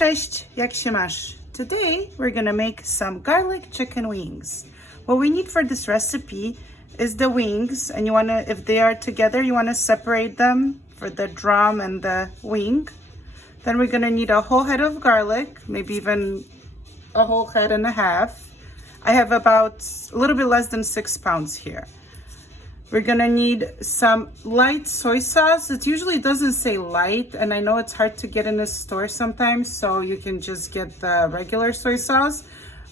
Cześć, jak się masz? Today we're gonna make some garlic chicken wings. What we need for this recipe is the wings, and you wanna, if they are together, you wanna separate them for the drum and the wing. Then we're gonna need a whole head of garlic, maybe even a whole head and a half. I have about a little bit less than 6 pounds here. We're gonna need some light soy sauce. It usually doesn't say light, and I know it's hard to get in the store sometimes, so you can just get the regular soy sauce.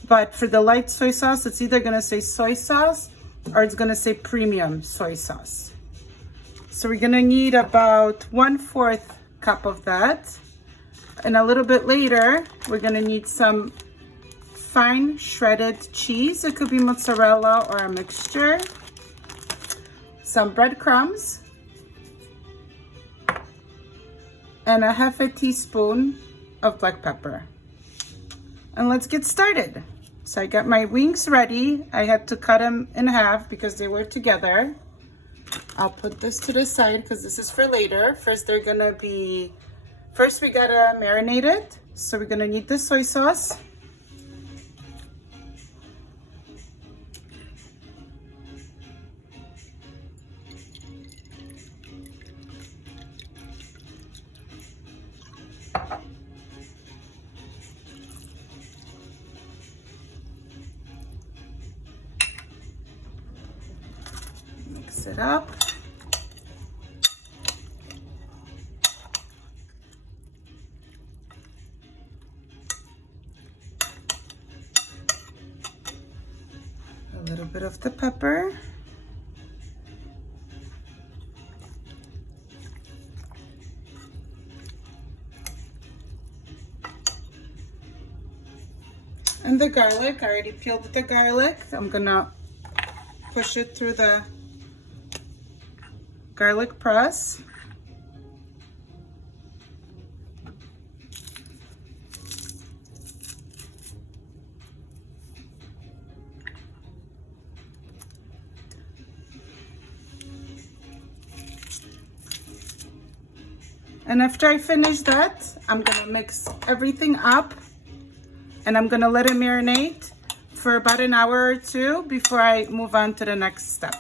But for the light soy sauce, it's either gonna say soy sauce or it's gonna say premium soy sauce. So we're gonna need about 1/4 cup of that. And a little bit later, we're gonna need some fine shredded cheese. It could be mozzarella or a mixture. Some breadcrumbs, and a 1/2 teaspoon of black pepper. And let's get started. So I got my wings ready. I had to cut them in half because they were together. I'll put this to the side because this is for later. First we gotta marinate it. So we're gonna need the soy sauce. Mix it up. A little bit of the pepper. And the garlic, I already peeled the garlic. I'm gonna push it through the garlic press. And after I finish that, I'm gonna mix everything up and I'm gonna let it marinate for about an hour or two before I move on to the next step.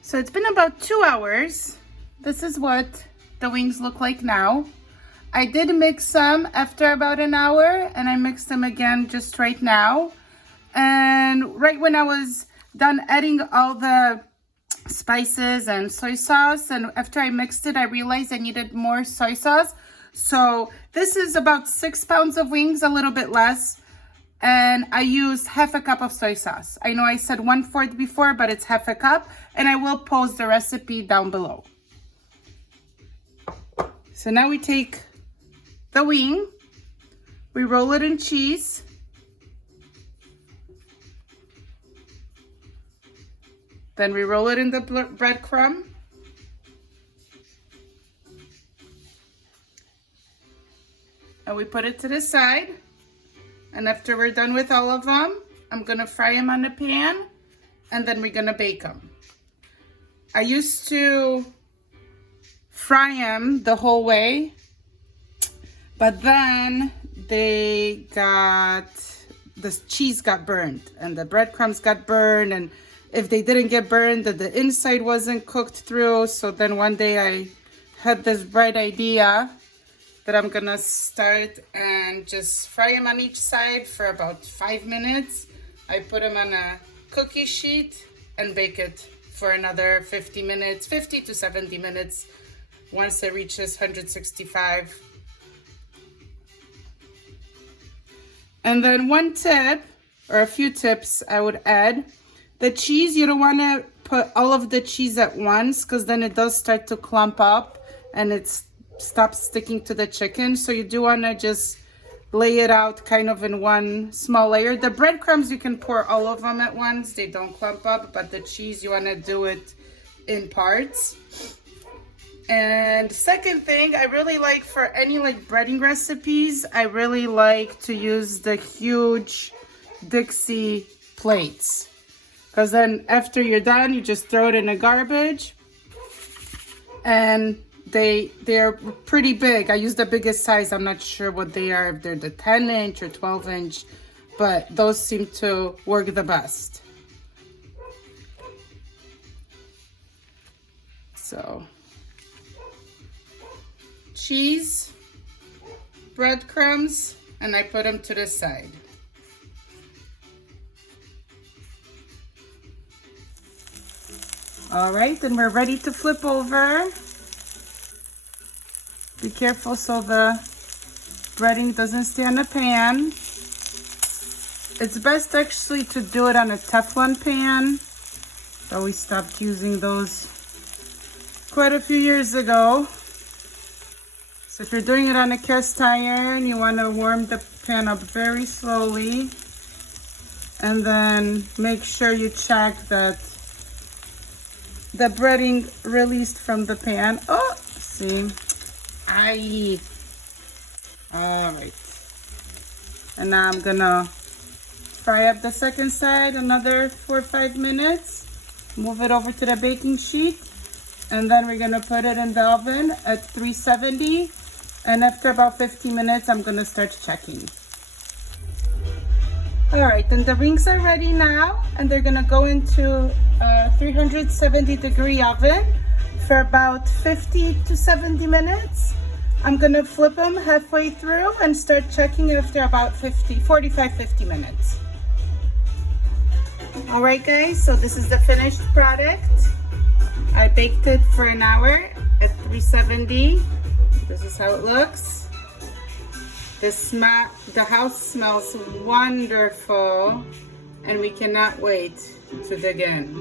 So it's been about 2 hours. This is what the wings look like now. I did mix some after about an hour, and I mixed them again just right now. And right when I was done adding all the spices and soy sauce, and after I mixed it, I realized I needed more soy sauce. So this is about 6 pounds of wings, a little bit less. And I used 1/2 cup of soy sauce. I know I said 1/4 before, but it's 1/2 cup, and I will post the recipe down below. So now we take the wing, we roll it in cheese, then we roll it in the breadcrumb, and we put it to the side. And after we're done with all of them, I'm gonna fry them on the pan, and then we're gonna bake them. I used to fry them the whole way, but then the cheese got burned and the breadcrumbs got burned, and if they didn't get burned, the inside wasn't cooked through. So then one day I had this bright idea that I'm gonna start and just fry them on each side for about 5 minutes. I put them on a cookie sheet and bake it for another 50 minutes, 50 to 70 minutes, once it reaches 165. And then one tip, or a few tips I would add, the cheese, you don't wanna put all of the cheese at once, because then it does start to clump up and it's stops sticking to the chicken. So you do want to just lay it out kind of in one small layer. The breadcrumbs, you can pour all of them at once, they don't clump up, but the cheese, you want to do it in parts. And second thing, I really like for any like breading recipes, I really like to use the huge Dixie plates, because then after you're done, you just throw it in the garbage and they're pretty big. I use the biggest size. I'm not sure what they are, if they're the 10-inch or 12-inch, but those seem to work the best. So, cheese, breadcrumbs, and I put them to the side. All right, then we're ready to flip over. Be careful so the breading doesn't stay on the pan. It's best actually to do it on a Teflon pan, but we stopped using those quite a few years ago. So if you're doing it on a cast iron, you want to warm the pan up very slowly, and then make sure you check that the breading released from the pan. Oh, see. Aye. All right. And now I'm gonna fry up the second side another 4 or 5 minutes. Move it over to the baking sheet. And then we're gonna put it in the oven at 370. And after about 50 minutes, I'm gonna start checking. All right, then the wings are ready now, and they're gonna go into a 370-degree oven for about 50 to 70 minutes. I'm gonna flip them halfway through and start checking after about 45-50 minutes. All right, guys, so this is the finished product. I baked it for an hour at 370. This is how it looks. The house smells wonderful, and we cannot wait to dig in.